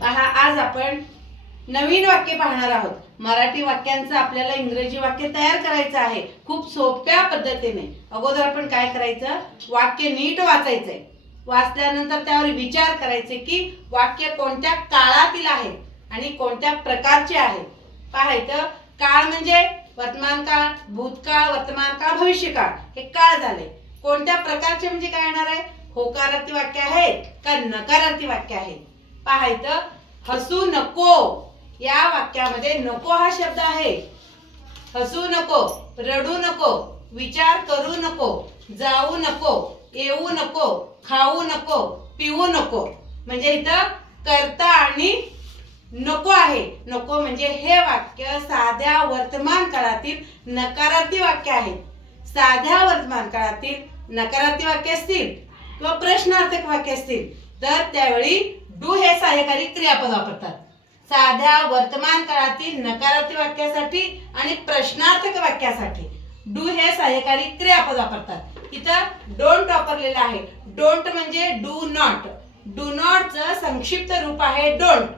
पहा आज आपण नवीन वाक्य पाहणार आहोत. मराठी वाक्यांचं आपल्याला इंग्रजी वाक्य तयार करायचं आहे. खूप सोप्या पद्धतीने. अगोदर आपण काय करायचं? वाक्य नीट वाचायचंय. वाचल्यानंतर त्यावर विचार करायचे की वाक्य कोणत्या काळातील आहे आणि कोणत्या प्रकारचे आहे. पाहायचं काळ म्हणजे वर्तमान काळ भूतकाळ वर्तमान काळ भविष्यकाळ. हे काळ झाले. कोणत्या प्रकारचे म्हणजे काय येणार आहे? होकारार्थी वाक्य आहेत का नकारार्थी वाक्य आहेत? पाहायचं? हसू नको. या वाक्यामध्ये नको हा शब्द आहे. हसू नको रडू नको विचार करू नको जाऊ नको येऊ नको खाऊ नको पिऊ नको. म्हणजे इथं करता आणि नको आहे. नको म्हणजे हे वाक्य साध्या वर्तमान काळातील नकारार्थी वाक्य आहे. साध्या वर्तमान काळातील नकारार्थी वाक्य असतील किंवा प्रश्नार्थक वाक्य असतील तर त्यावेळी डू हे सहाय्यकारी क्रियापद वापरतात. साध्या वर्तमान काळातील नकारात्मक वाक्यासाठी आणि प्रश्नार्थक वाक्यासाठी डू हे सहाय्यकारी क्रियापद वापरतात. इथं डोंट वापरलेलं आहे. डोंट म्हणजे डू नॉट डू नॉटचं संक्षिप्त रूप आहे डोंट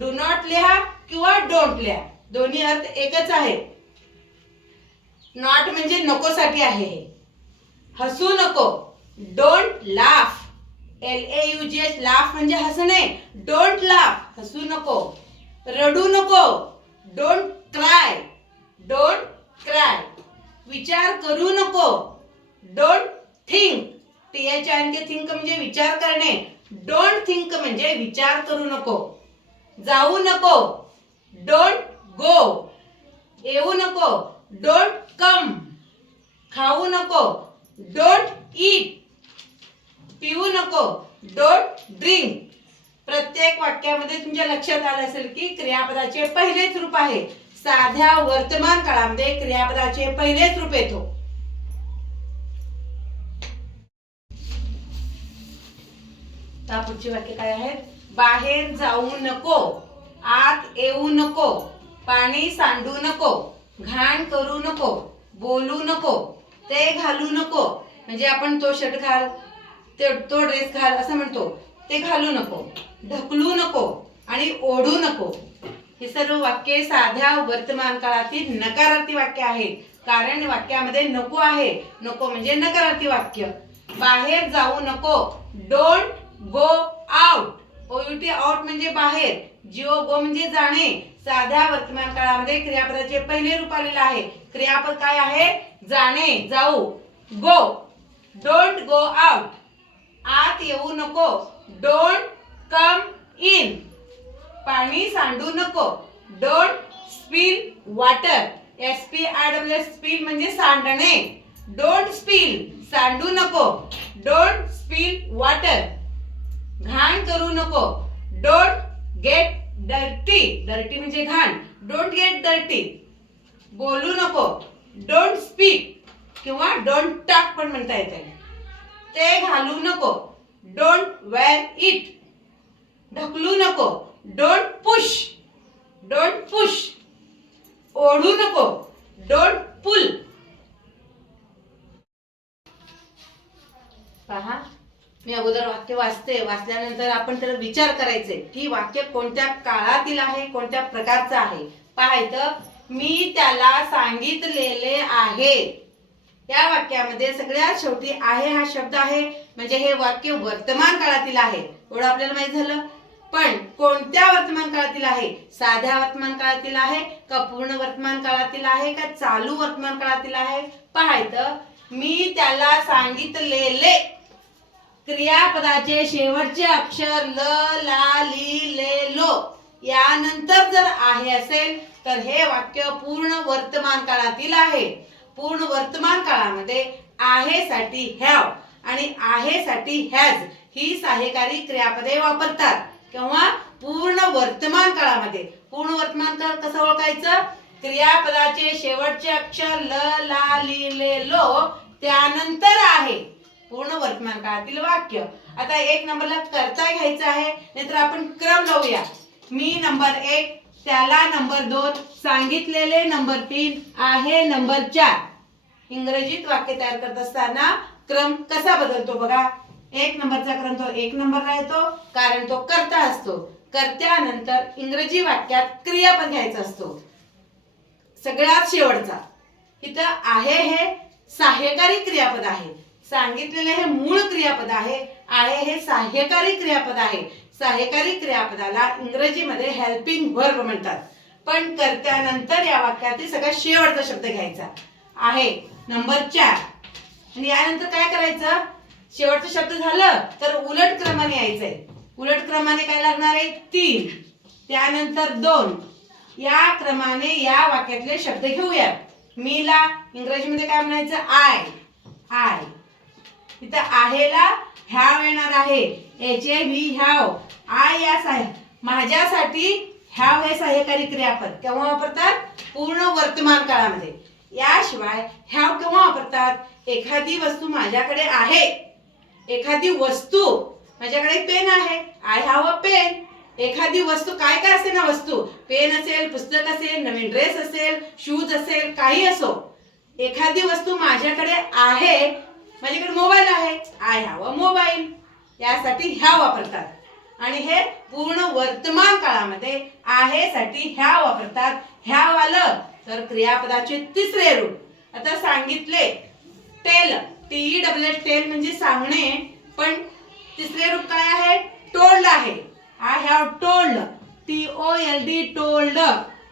डू नॉट लिहा किंवा डोंट लिहा. दोन्ही अर्थ एकच आहे नॉट म्हणजे नकोसाठी आहे हे. हसू नको. Don't laugh L A U G H laugh म्हणजे हसणे. डोंट लाफ हसू नको. रडू नको. डोंट क्राय डोंट क्राय विचार करू नको. डोंट थिंक टी एच आणखी थिंक म्हणजे विचार करणे. डोंट थिंक म्हणजे विचार करू नको. जाऊ नको. डोंट गो येऊ नको. डोंट कम खाऊ नको. डोंट ईट पिऊ नको. डोंट ड्रिंक प्रत्येक वाक्यामध्ये तुमच्या लक्षात आलं असेल की क्रियापदाचे पहिलेच रूप आहे. साध्या वर्तमान काळामध्ये क्रियापदाचे पहिलेच रूप येतो. पुढची वाक्य काय आहेत बाहेर जाऊ नको. आत येऊ नको. पाणी सांडू नको. घाण करू नको. बोलू नको. ते घालू नको. म्हणजे आपण तो शर्ट घाल. ते तो ड्रेस घाल असं म्हणतो. ते घालू नको. ढकलू नको आणि ओढू नको. हे सर्व वाक्ये साध्या वर्तमान काळातील नकारार्थी वाक्य आहेत. कारण वाक्यामध्ये नको आहे. नको म्हणजे नकारार्थी वाक्य. बाहेर जाऊ नको. Don't go out O U T out म्हणजे बाहेर. जिओ गो म्हणजे जाणे. साध्या वर्तमान काळामध्ये क्रियापदाचे पहिले रूप आलेलं आहे. क्रियापद काय आहे? जाणे जाऊ. गो डोंट गो आउट आत येऊ नको. डोंट कम इन पाणी सांडू नको. Don't spill water S P I W S spill म्हणजे सांडणे. डोंट स्पिल सांडू नको. डोंट स्पिल वॉटर घाण करू नको. डोंट गेट डर्टी डर्टी म्हणजे घाण. डोंट गेट डर्टी बोलू नको. डोंट स्पीक किंवा डोंट टॉक पण म्हणता येते ते घालू नको. डोंट वेअर इट ढकलू नको. डोंट पुश डोंट पुश ओढू नको. डोंट पुल पहा मी अगोदर वाक्य वाचते. वाचल्यानंतर आपण त्याला विचार करायचे. की वाक्य कोणत्या काळातील आहे? कोणत्या प्रकारचं आहे? पाहायचं मी त्याला सांगितलेले आहे. या वाक्यामध्ये सगळ्यात शेवटी आहे हा शब्द आहे म्हणजे हे वाक्य वर्तमान काळातील आहे. एवढं आपल्याला माहीत झालं? पण कोणत्या वर्तमान काळातील आहे? साध्या वर्तमान काळातील आहे का पूर्ण वर्तमान काळातील आहे का चालू वर्तमान काळातील आहे? पाहायचं मी त्याला सांगितलेले क्रियापदाचे शेवटचे अक्षर ल ला ली ले लो यानंतर जर आहे असेल तर हे वाक्य पूर्ण वर्तमान काळातील आहे. पूर्ण वर्तमान काळामध्ये आहे साठी हॅव आणि आहे साठी हॅज ही सहाय्यकारी क्रियापदे वापरतात. किंवा पूर्ण वर्तमान काळामध्ये. पूर्ण वर्तमान काळ कसं ओळखायचं? क्रियापदाचे शेवटचे अक्षर ल ला ली ले लो त्यानंतर आहे. पूर्ण वर्तमान काळातील वाक्य. आता एक नंबरला करता घ्यायचं आहे नाहीतर आपण क्रम लावूया. मी नंबर एक त्याला नंबर दोन सांगितलेले नंबर तीन आहे नंबर चार. इंग्रजीत वाक्य तयार करत असताना क्रम कसा बदलतो बघा. एक नंबरचा क्रम तो एक नंबर राहतो कारण तो कर्ता असतो. कर्त्यानंतर इंग्रजी वाक्यात क्रियापद घ्यायचा असतो. सगळ्यात शेवटचा. इथं आहे हे सहाय्यकारी क्रियापद आहे. सांगितलेले हे मूळ क्रियापद आहे आहे हे सहाय्यकारी क्रियापद आहे. सहाय्यकारी क्रियापदाला इंग्रजीमध्ये हेल्पिंग वर्ग म्हणतात. पण कर्त्यानंतर या वाक्यातील सगळ्यात शेवटचा शब्द घ्यायचा आहे. नंबर चार. आणि यानंतर काय करायचं? शेवटचं शब्द झालं तर उलट क्रमाने यायचंय. उलट क्रमाने काय लागणार आहे? तीन. त्यानंतर दोन. या क्रमाने या वाक्यातले शब्द घेऊयात मीला इंग्रजीमध्ये काय म्हणायचं? आय. आय. इथं आहेला ह्याव येणार आहे. H A V have. I या आहे माझ्यासाठी ह्याव हे सहकारी क्रियापद केव्हा वापरतात? पूर्ण वर्तमान काळामध्ये. याशिवाय ह्याव केव्हा वापरतात? एखादी वस्तू माझ्याकडे आहे. एखादी वस्तू माझ्याकडे पेन आहे. आय हॅव अ पेन एखादी वस्तू काय काय असते ना वस्तू? पेन असेल पुस्तक असेल नवीन ड्रेस असेल शूज असेल काही असो. एखादी वस्तू माझ्याकडे आहे माझ्याकडे मोबाईल आहे. I have a mobile. यासाठी ह्या वापरतात. आणि हे पूर्ण वर्तमान काळामध्ये आहेसाठी ह्या वापरतात. ह्या आलं तर क्रियापदाचे तिसरे रूप. आता सांगितले टेल टी डब्ल्यू टेल म्हणजे सांगणे. पण तिसरे रूप काय आहे? टोल्ड आहे. I have told. T O L D told.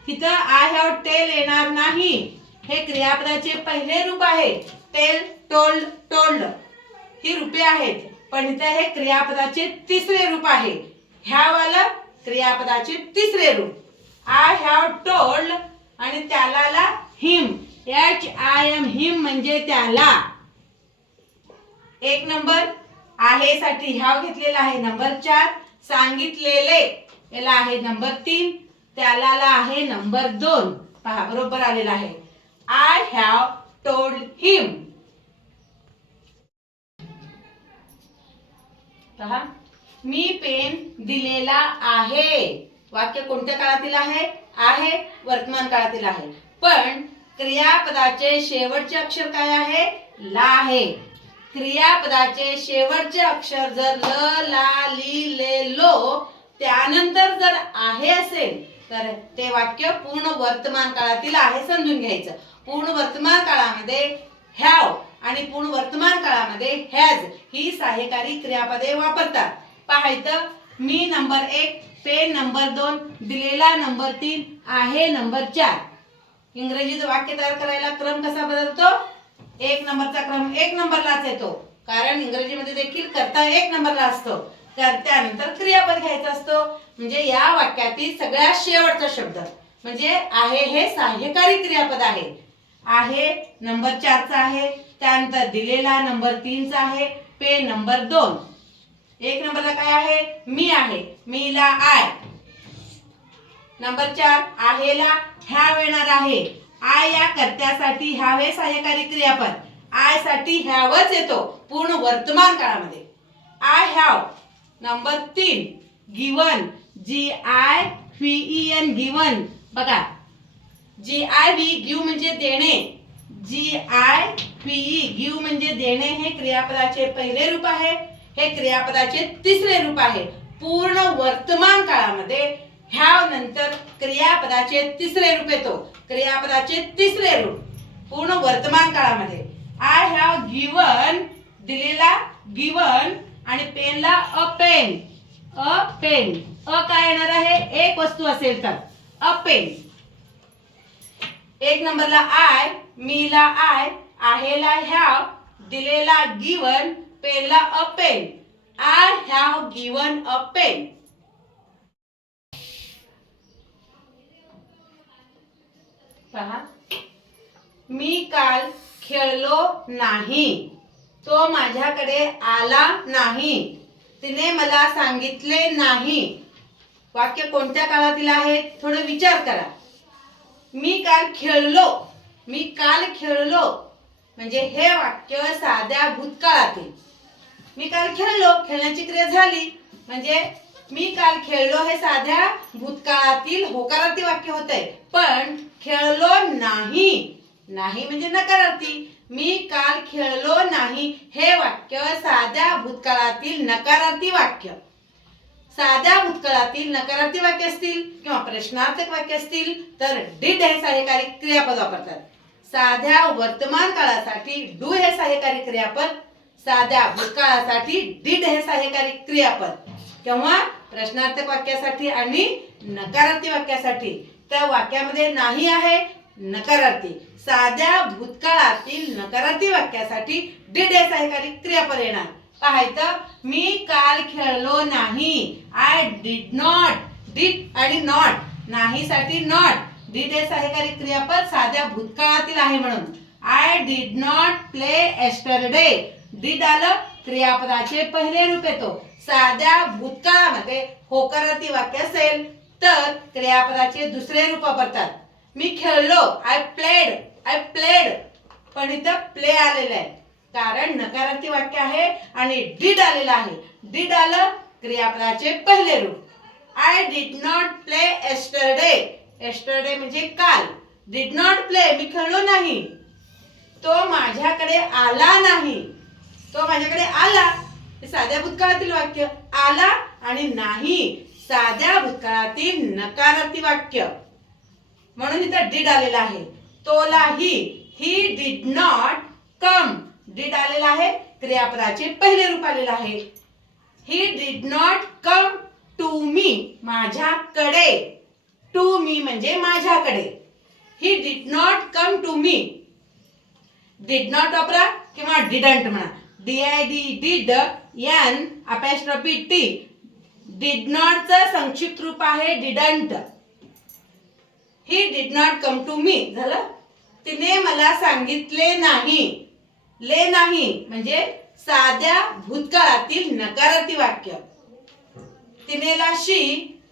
इथं आय हॅव टेल येणार नाही. हे क्रियापदाचे पहिले रूप आहे. टेल टोल्ड टोल्ड ही रूपे आहेत पण इथे हे क्रियापदाचे तिसरे रूप आहे. ह्यावाला क्रियापदाचे तिसरे रूप. आय हॅव टोल्ड आणि त्याला him. H I M him म्हणजे त्याला. एक नंबर. आहे साठी ह्याव घेतलेला आहे नंबर चार. सांगितलेले. याला आहे नंबर तीन. त्याला आहे नंबर दोन. पहा बरोबर आलेला आहे. I have told him. पहा. मी पेन दिलेला आहे. वाक्य कोणत्या काळातील आहे? आहे. वर्तमान काळातील आहे. पण क्रियापदाचे शेवटचे अक्षर काय आहे? ला आहे. क्रियापदाचे शेवटचे अक्षर जर ल ला ली ले लो त्यानंतर जर आहे असेल तर ते वाक्य पूर्ण वर्तमान काळातील आहे समजून घ्यायचं. पूर्ण वर्तमान काळामध्ये हॅव आणि पूर्ण वर्तमान काळामध्ये हॅज ही सहाय्यकारी क्रियापदे वापरतात. पाहायचं मी नंबर एक पेन नंबर दोन दिलेला नंबर तीन आहे नंबर चार. इंग्रजीचं वाक्य तयार करायला क्रम कसा बदलतो? एक नंबरचा क्रम एक नंबरलाच येतो. कारण इंग्रजीमध्ये देखील करता एक नंबरला असतो. कर्त्यानंतर क्रियापद घ्यायचा असतो. म्हणजे या वाक्यातील सगळ्यात शेवटचा शब्द. म्हणजे आहे हे सहाय्यकारी क्रियापद आहे. आहे नंबर चारचा आहे. त्यानंतर दिलेला नंबर तीनचा आहे पे नंबर दोन. एक नंबरला काय आहे? मी आहे. मीला आय. नंबर चार आहेला ह्याव येणार आहे. आय या कर्त्यासाठी ह्यावे सहाय्यकारी क्रियापद. आयसाठी ह्यावच येतो पूर्ण वर्तमान काळामध्ये. I have. नंबर तीन given. G I V E N. बघा. जी आय व्ही गिव म्हणजे देणे. जी आय व्ही गिव म्हणजे देणे हे क्रियापदाचे पहिले रूप आहे. हे क्रियापदाचे तिसरे रूप आहे. पूर्ण वर्तमान काळामध्ये ह्या नंतर क्रियापदाचे तिसरे रूप येतो. क्रियापदाचे तिसरे रूप. पूर्ण वर्तमान काळामध्ये. आय हॅव गिवन दिलेला गिवन आणि पेनला अ पेन अ पेन अ काय येणार आहे? एक वस्तू असेल तर. अ पेन एक नंबरला आय मीला आय आहेला हॅव दिलेला given पेनला a pen I have given a pen. पहा. मी काल खेळलो नाही. तो माझ्याकडे आला नाही. तिने मला सांगितले नाही. वाक्य कोणत्या काळातील आहे? थोडं विचार करा. मी काल खेळलो. मी काल खेळलो. म्हणजे हे वाक्य साध्या भूतकाळातील. मी काल खेळलो खेळण्याची क्रिया झाली. म्हणजे मी काल खेळलो हे साध्या भूतकाळातील होकारार्थी वाक्य होत आहे पण खेळलो नाही. नाही म्हणजे नकारार्थी. मी काल खेळलो नाही. हे वाक्य साध्या भूतकाळातील नकारार्थी वाक्य. साध्या भूतकाळातील नकारार्थी वाक्य असतील किंवा प्रश्नार्थक वाक्य असतील तर डिड हे सहाय्यकारी क्रियापद वापरतात. साध्या वर्तमान काळासाठी डू हे सहाय्यकारी क्रियापद साध्या भूतकाळासाठी डिड हे सहाय्यकारी क्रियापद. किंवा प्रश्नार्थक वाक्यासाठी आणि नकारार्थी वाक्यासाठी. त्या वाक्यामध्ये नाही आहे नकारार्थी. साध्या भूतकाळातील नकारार्थी वाक्यासाठी डिड हे सहाय्यकारी क्रियापद येणार. पाहायचं मी काल खेळलो नाही. आय डिड नॉट डिड आणि नॉट नाहीसाठी नॉट डिड हे सहकारी क्रियापद साध्या भूतकाळातील आहे म्हणून I did not play yesterday did आलं क्रियापदाचे पहिले रूप येतो साध्या भूतकाळामध्ये होकारार्थी वाक्य असेल तर क्रियापदाचे दुसरे रूप वापरतात मी खेळलो आय प्लेड आय प्लेड पण इथं प्ले आलेलं आहे कारण नकारार्थी वाक्य आहे आणि डीड आलेलं आहे डीड आलं क्रियापदाचे पहिले रूप I did not play yesterday yesterday म्हणजे काल. डिड नॉट प्ले मी खेळलो नाही. तो माझ्याकडे आला नाही. तो माझ्याकडे आला. हे साध्या भूतकाळातील वाक्य. आला आणि नाही. साध्या भूतकाळातील नकाराती वाक्य. म्हणून इथं डिड आलेला आहे. तोलाही he did not come did आलेला आहे. क्रियापदाचे पहिले रूप आलेलं आहे. He did not come to me माझ्याकडे. टू मी म्हणजे माझ्याकडे. He did not come to me did not वापरा किंवा डिडंट म्हणा. D I D did N apostrophe T did नॉटचं संक्षिप्त रूप आहे didn't he did not come to me झालं? तिने मला सांगितले नाही. ले नाही. म्हणजे साध्या भूतकाळातील नकारार्थी वाक्य. तिनेला शी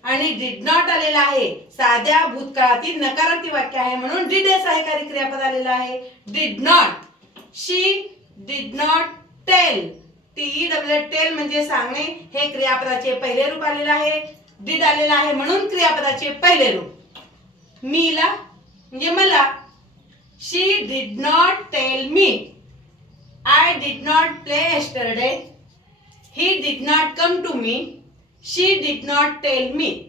आणि डिड नॉट आलेला आहे. साध्या भूतकाळातील नकारार्थी वाक्य आहे म्हणून डिड हे सहकारी क्रियापद आलेलं आहे. Did not she did not tell T W tell म्हणजे सांगणे हे क्रियापदाचे पहिले रूप आलेलं आहे. डिड आलेलं आहे म्हणून क्रियापदाचे पहिले रूप. मीला म्हणजे मला. She did not tell me I did not play yesterday he did not come to me she did not tell me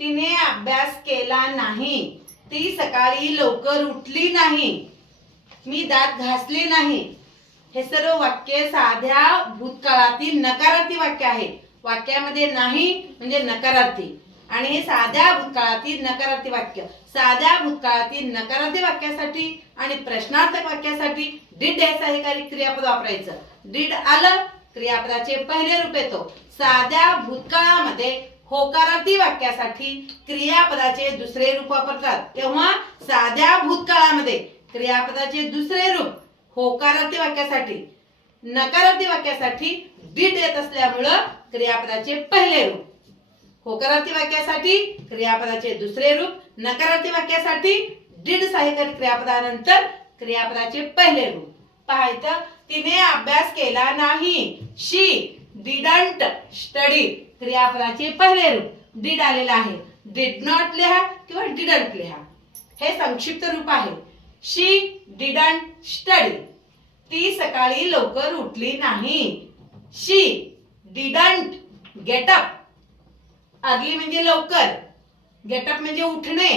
तिने अभ्यास केला नाही. ती सकाळी लवकर उठली नाही. मी दात घासले नाही. हे सर्व वाक्य साध्या भूतकाळातील नकारार्थी वाक्य आहे. वाक्यामध्ये नाही म्हणजे नकारार्थी. आणि हे साध्या भूतकाळातील नकारार्थी वाक्य. साध्या भूतकाळातील नकारार्थी वाक्यासाठी आणि प्रश्नार्थक वाक्यासाठी डिड हे सहकारी क्रियापद वापरायचं. डिड आलं क्रियापदाचे पहिले रूप येतो. साध्या भूतकाळामध्ये होकारार्थी वाक्यासाठी क्रियापदाचे दुसरे रूप वापरतात. तेव्हा साध्या भूतकाळामध्ये क्रियापदाचे दुसरे रूप होकारार्थी वाक्यासाठी नकारार्थी वाक्यासाठी डिड येत असल्यामुळं क्रियापदाचे पहिले रूप. होकारार्थी वाक्यासाठी क्रियापदाचे दुसरे रूप नकारार्थी वाक्यासाठी डिड सहाय्यकारी क्रियापदानंतर क्रियापदाचे पहिले रूप. पाहायचं तिने अभ्यास केला नाही. She didn't study. क्रियापदाचे पहिले रूप. डिड आलेलं आहे. डिड नॉट लिहा किंवा डिडंट लिहा. हे संक्षिप्त रूप आहे. She didn't study. ती सकाळी लवकर उठली नाही. शी डिडंट गेटअप अर्ली म्हणजे लवकर. गेटअप म्हणजे उठणे.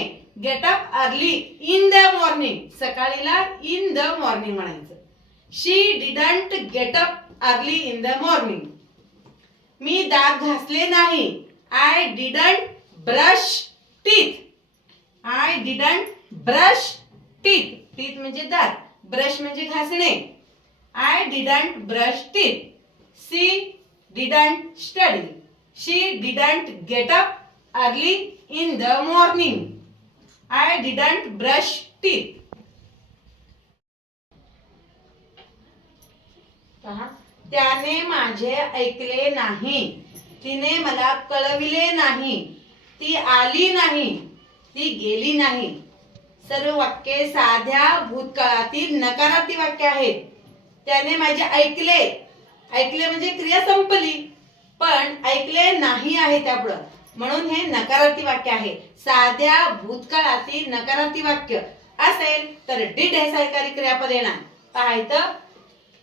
Get up early in the morning सकाळीला in the morning म्हणायचं. She didn't get up early in the morning मी दात घासले नाही. I didn't brush teeth I didn't brush teeth teeth म्हणजे दात. ब्रश म्हणजे घासणे. I didn't brush teeth she didn't study she didn't get up early in the morning I didn't brush teeth पहा. त्याने माझे ऐकले नाही. तिने मला कळविले नाही. ती आली नाही. ती गेली नाही. सर्व वाक्ये साध्या भूतकाळातील नकारार्थी वाक्य आहेत. त्याने माझे ऐकले. ऐकले म्हणजे क्रिया संपली. पण ऐकले नाही आहे त्यापुढं. म्हणून हे नकारार्थी वाक्य आहे. साध्या भूतकाळातील नकारार्थी वाक्य असेल तर डिड हे सहकारी क्रियापद येणार. पाहायचं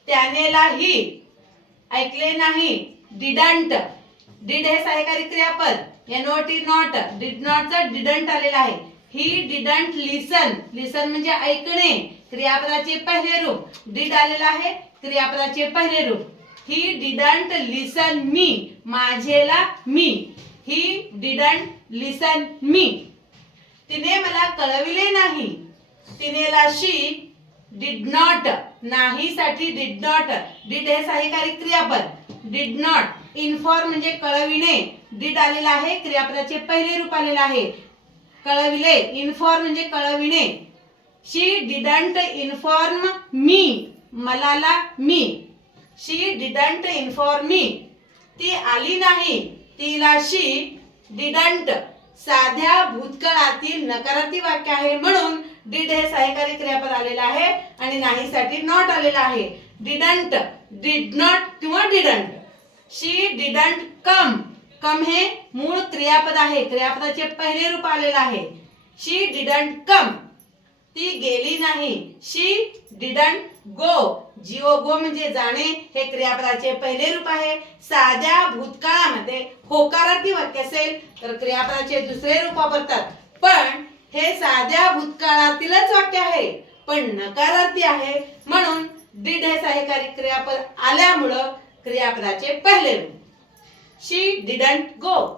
त्यानेलाही ऐकले नाही. डिडंट. डिड हे सहकारी क्रियापद. N O T not did नॉटचं didn't आलेलं आहे. ही डिडंट लिसन लिसन म्हणजे ऐकणे. क्रियापदाचे पहिले रूप. डिड आलेलं आहे. क्रियापदाचे पहिले रूप. He didn't listen me. माझेला me. He didn't listen me तिने मला कळविले नाही. तिनेला शी डिड नॉट नाही साठी डिड नॉट डिड हे सहाय्यकारी क्रियापद. डिड नॉट इन्फॉर्म म्हणजे कळविणे. डिड आलेला आहे क्रियापदाचे पहिले रूप आलेलं आहे. कळविले. इन्फॉर्म म्हणजे कळविणे. She didn't inform me Malala me. She didn't inform me ती आली नाही. तिलाशी डिडंट साध्या भूतकाळातील नकारात्मक वाक्य आहे म्हणून डिड हे सहकारी क्रियापद आलेलं आहे आणि नाहीसाठी नॉट आलेलं आहे. डिडंट डिड नॉट किंवा didn't. She didn't come come हे मूळ क्रियापद आहे. क्रियापदाचे पहिले रूप आलेलं आहे. शी डिडंट कम ती गेली नाही. शी डिडंट गो जिओ गो म्हणजे जाणे हे क्रियापदाचे पहिले रूप आहे. साध्या भूतकाळामध्ये होकारार्थी वाक्य असेल तर क्रियापदाचे दुसरे रूप वापरतात. पण हे साध्या भूतकाळातीलच वाक्य आहे. पण नकारार्थी आहे. म्हणून डिड हे सहाय्यकारी क्रियापद आल्यामुळं क्रियापदाचे पहिले रूप. शी डिडंट गो